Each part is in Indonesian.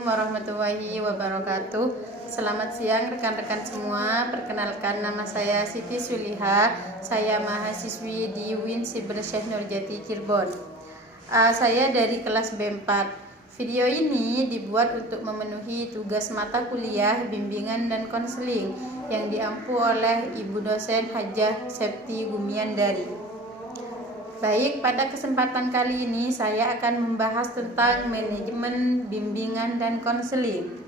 Assalamualaikum warahmatullahi wabarakatuh. Selamat siang rekan-rekan semua. Perkenalkan, nama saya Siti Suliha. Saya mahasiswi di UIN Siber Syekh Nurjati Cirebon. Saya dari kelas B4. Video ini dibuat untuk memenuhi tugas mata kuliah bimbingan dan konseling yang diampu oleh Ibu dosen Hajah Septi Gumiandari. Baik, pada kesempatan kali ini saya akan membahas tentang manajemen bimbingan dan konseling.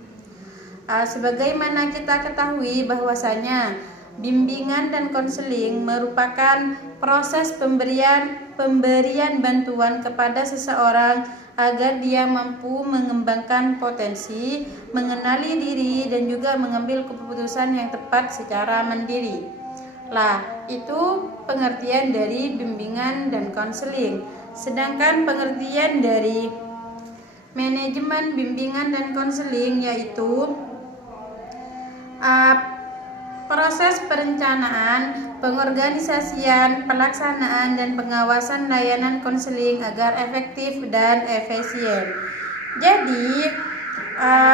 Sebagaimana kita ketahui bahwasanya bimbingan dan konseling merupakan proses pemberian bantuan kepada seseorang agar dia mampu mengembangkan potensi, mengenali diri dan juga mengambil keputusan yang tepat secara mandiri. Itu pengertian dari bimbingan dan konseling. Sedangkan pengertian dari manajemen bimbingan dan konseling yaitu proses perencanaan, pengorganisasian, pelaksanaan dan pengawasan layanan konseling agar efektif dan efisien. Jadi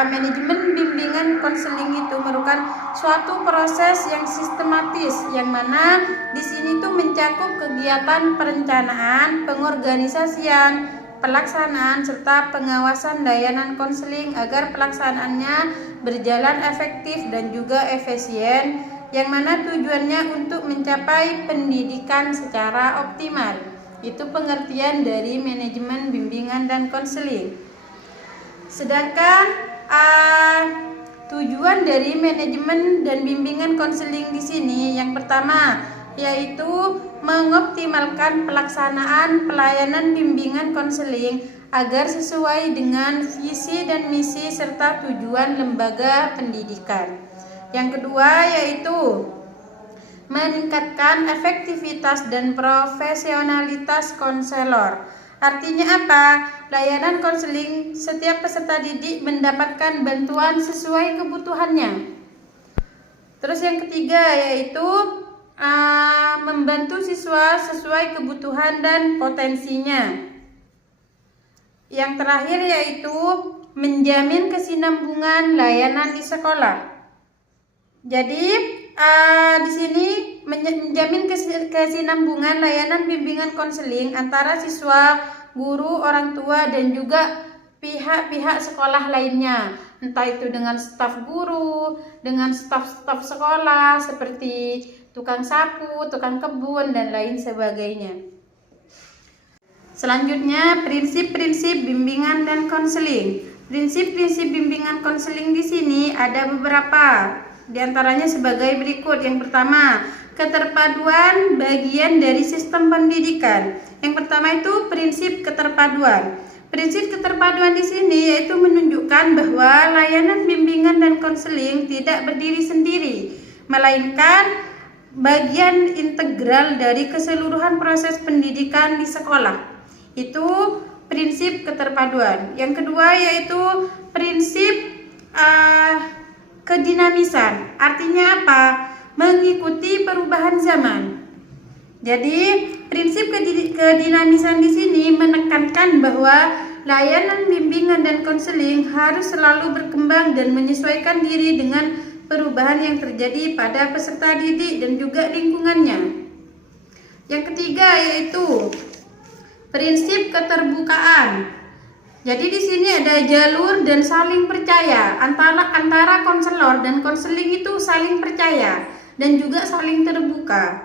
manajemen bimbingan konseling itu merupakan suatu proses yang sistematis, yang mana di sini tuh mencakup kegiatan perencanaan, pengorganisasian, pelaksanaan serta pengawasan layanan konseling agar pelaksanaannya berjalan efektif dan juga efisien, yang mana tujuannya untuk mencapai pendidikan secara optimal. Itu pengertian dari manajemen bimbingan dan konseling. Sedangkan tujuan dari manajemen dan bimbingan konseling di sini yang pertama yaitu mengoptimalkan pelaksanaan pelayanan bimbingan konseling agar sesuai dengan visi dan misi serta tujuan lembaga pendidikan. Yang kedua yaitu meningkatkan efektivitas dan profesionalitas konselor. Artinya apa? Layanan konseling, setiap peserta didik mendapatkan bantuan sesuai kebutuhannya. Terus yang ketiga yaitu membantu siswa sesuai kebutuhan dan potensinya. Yang terakhir yaitu menjamin kesinambungan layanan di sekolah. Jadi di sini menjamin kesinambungan layanan bimbingan konseling antara siswa, guru, orang tua dan juga pihak-pihak sekolah lainnya, entah itu dengan staf guru, dengan staf sekolah seperti tukang sapu, tukang kebun dan lain sebagainya. Selanjutnya, prinsip-prinsip bimbingan dan konseling. Prinsip-prinsip bimbingan konseling di sini ada beberapa. Di antaranya sebagai berikut. Yang pertama, keterpaduan bagian dari sistem pendidikan. Yang pertama itu prinsip keterpaduan. Prinsip keterpaduan di sini yaitu menunjukkan bahwa layanan bimbingan dan konseling tidak berdiri sendiri, melainkan bagian integral dari keseluruhan proses pendidikan di sekolah. Itu prinsip keterpaduan. Yang kedua yaitu prinsip kedinamisan. Artinya apa? Mengikuti perubahan zaman. Jadi prinsip kedinamisan di sini menekankan bahwa layanan bimbingan dan konseling harus selalu berkembang dan menyesuaikan diri dengan perubahan yang terjadi pada peserta didik dan juga lingkungannya. Yang ketiga yaitu prinsip keterbukaan. Jadi di sini ada jalur dan saling percaya antara konselor dan konseling itu saling percaya dan juga saling terbuka.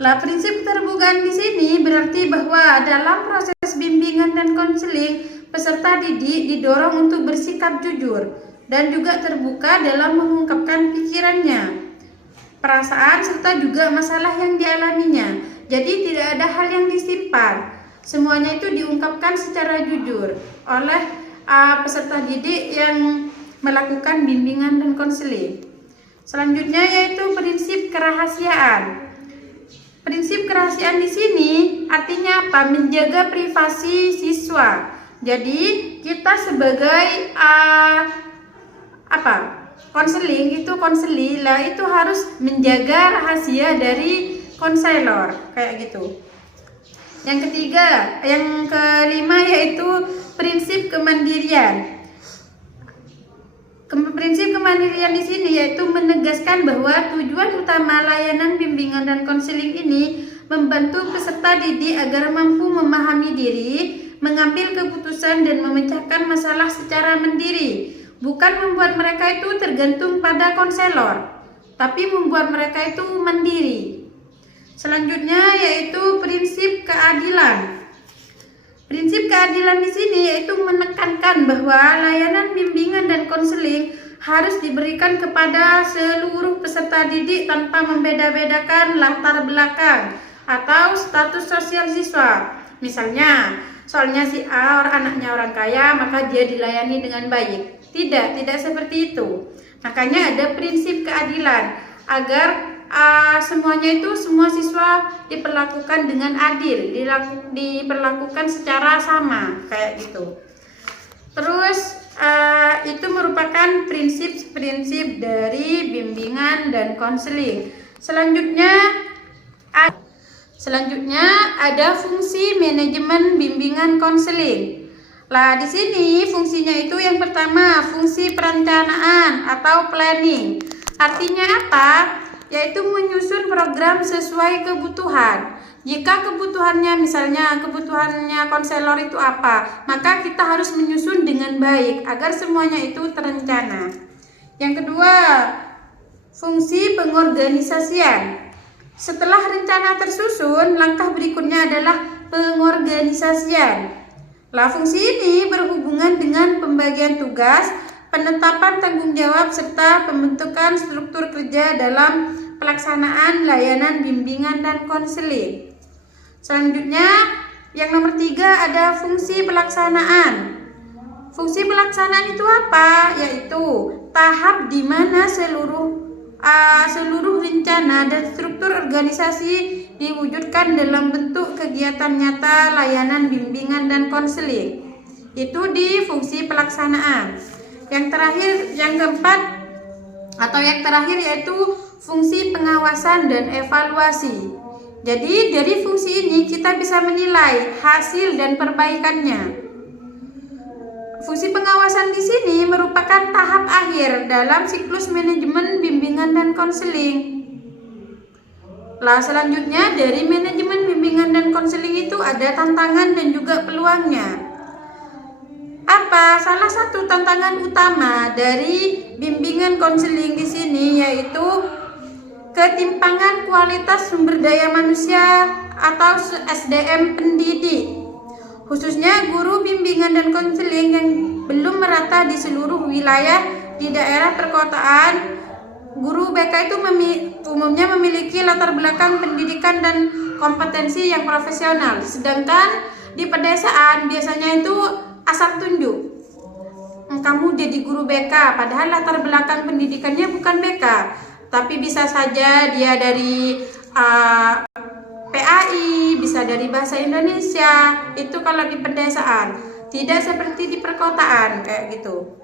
Prinsip keterbukaan di sini berarti bahwa dalam proses bimbingan dan konseling peserta didik didorong untuk bersikap jujur dan juga terbuka dalam mengungkapkan pikirannya, perasaan serta juga masalah yang dialaminya. Jadi tidak ada hal yang disimpan. Semuanya itu diungkapkan secara jujur oleh peserta didik yang melakukan bimbingan dan konseling. Selanjutnya yaitu prinsip kerahasiaan. Prinsip kerahasiaan di sini artinya apa? Menjaga privasi siswa. Jadi kita sebagai konseling itu harus menjaga rahasia dari konselor kayak gitu. Yang kelima yaitu prinsip kemandirian. Prinsip kemandirian di sini yaitu menegaskan bahwa tujuan utama layanan bimbingan dan konseling ini membantu peserta didik agar mampu memahami diri, mengambil keputusan dan memecahkan masalah secara mandiri, bukan membuat mereka itu tergantung pada konselor, tapi membuat mereka itu mandiri. Selanjutnya yaitu prinsip keadilan. Prinsip keadilan di sini yaitu menekankan bahwa layanan bimbingan dan konseling harus diberikan kepada seluruh peserta didik tanpa membeda-bedakan latar belakang atau status sosial siswa. Misalnya, soalnya si A anaknya orang kaya, maka dia dilayani dengan baik. Tidak seperti itu. Makanya ada prinsip keadilan agar semua siswa diperlakukan dengan adil, diperlakukan secara sama kayak gitu. Terus itu merupakan prinsip-prinsip dari bimbingan dan konseling. Selanjutnya ada fungsi manajemen bimbingan konseling. Lah di sini fungsinya itu yang pertama fungsi perencanaan atau planning. Artinya apa? Yaitu menyusun program sesuai kebutuhan. Jika kebutuhannya misalnya kebutuhannya konselor itu apa, maka kita harus menyusun dengan baik agar semuanya itu terencana. Yang kedua, fungsi pengorganisasian. Setelah rencana tersusun, langkah berikutnya adalah pengorganisasian. Lah fungsi ini berhubungan dengan pembagian tugas, penetapan tanggung jawab serta pembentukan struktur kerja dalam pelaksanaan layanan bimbingan dan konseling. Selanjutnya, yang nomor 3 ada fungsi pelaksanaan. Fungsi pelaksanaan itu apa? Yaitu tahap di mana seluruh rencana dan struktur organisasi diwujudkan dalam bentuk kegiatan nyata layanan bimbingan dan konseling. Itu di fungsi pelaksanaan. Yang terakhir yaitu fungsi pengawasan dan evaluasi. Jadi dari fungsi ini kita bisa menilai hasil dan perbaikannya. Fungsi pengawasan di sini merupakan tahap akhir dalam siklus manajemen bimbingan dan konseling. Lah selanjutnya dari manajemen bimbingan dan konseling itu ada tantangan dan juga peluangnya. Apa? Salah satu tantangan utama dari bimbingan konseling di sini yaitu ketimpangan kualitas sumber daya manusia atau SDM pendidik. Khususnya guru bimbingan dan konseling yang belum merata di seluruh wilayah di daerah perkotaan. Guru BK itu umumnya memiliki latar belakang pendidikan dan kompetensi yang profesional. Sedangkan di pedesaan biasanya itu asal tunjuk. Kamu jadi guru BK, padahal latar belakang pendidikannya bukan BK, tapi bisa saja dia dari PAI, bisa dari bahasa Indonesia. Itu kalau di pedesaan, tidak seperti di perkotaan kayak gitu.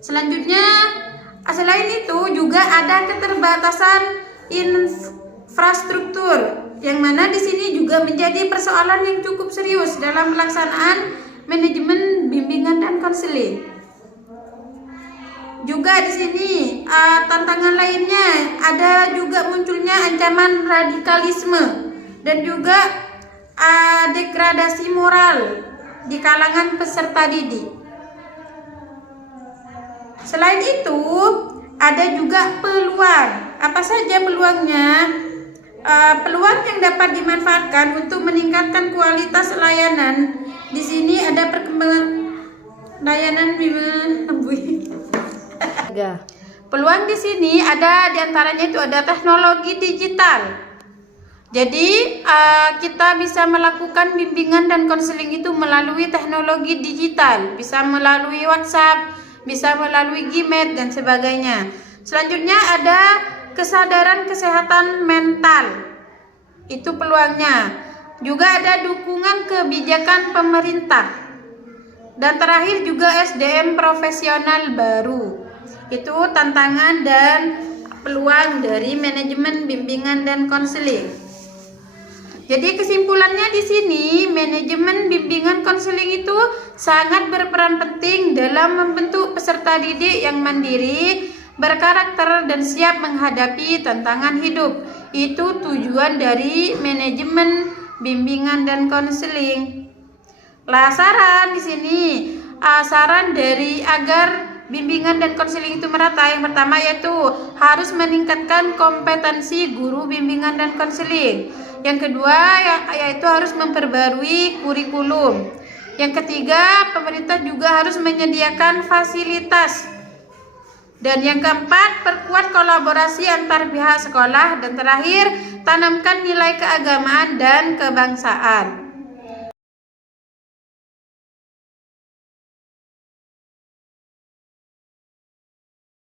Selanjutnya, selain itu juga ada keterbatasan infrastruktur, yang mana di sini juga menjadi persoalan yang cukup serius dalam pelaksanaan manajemen bimbingan dan konseling. Juga di sini tantangan lainnya ada juga munculnya ancaman radikalisme dan juga degradasi moral di kalangan peserta didik. Selain itu ada juga peluang. Apa saja peluangnya? Peluang yang dapat dimanfaatkan untuk meningkatkan kualitas layanan. Di sini ada perkembangan layanan Peluang di sini ada diantaranya itu ada teknologi digital. Jadi kita bisa melakukan bimbingan dan konseling itu melalui teknologi digital, bisa melalui WhatsApp, bisa melalui Gmail dan sebagainya. Selanjutnya ada kesadaran kesehatan mental. Itu peluangnya. Juga ada dukungan kebijakan pemerintah. Dan terakhir juga SDM profesional baru. Itu tantangan dan peluang dari manajemen bimbingan dan konseling. Jadi kesimpulannya di sini, manajemen bimbingan konseling itu sangat berperan penting dalam membentuk peserta didik yang mandiri, berkarakter, dan siap menghadapi tantangan hidup. Itu tujuan dari manajemen bimbingan dan konseling. Lah, saran di sini, saran dari agar bimbingan dan konseling itu merata, yang pertama yaitu harus meningkatkan kompetensi guru bimbingan dan konseling. Yang kedua yaitu harus memperbarui kurikulum. Yang ketiga, pemerintah juga harus menyediakan fasilitas. Dan yang keempat, perkuat kolaborasi antar pihak sekolah. Dan terakhir, tanamkan nilai keagamaan dan kebangsaan.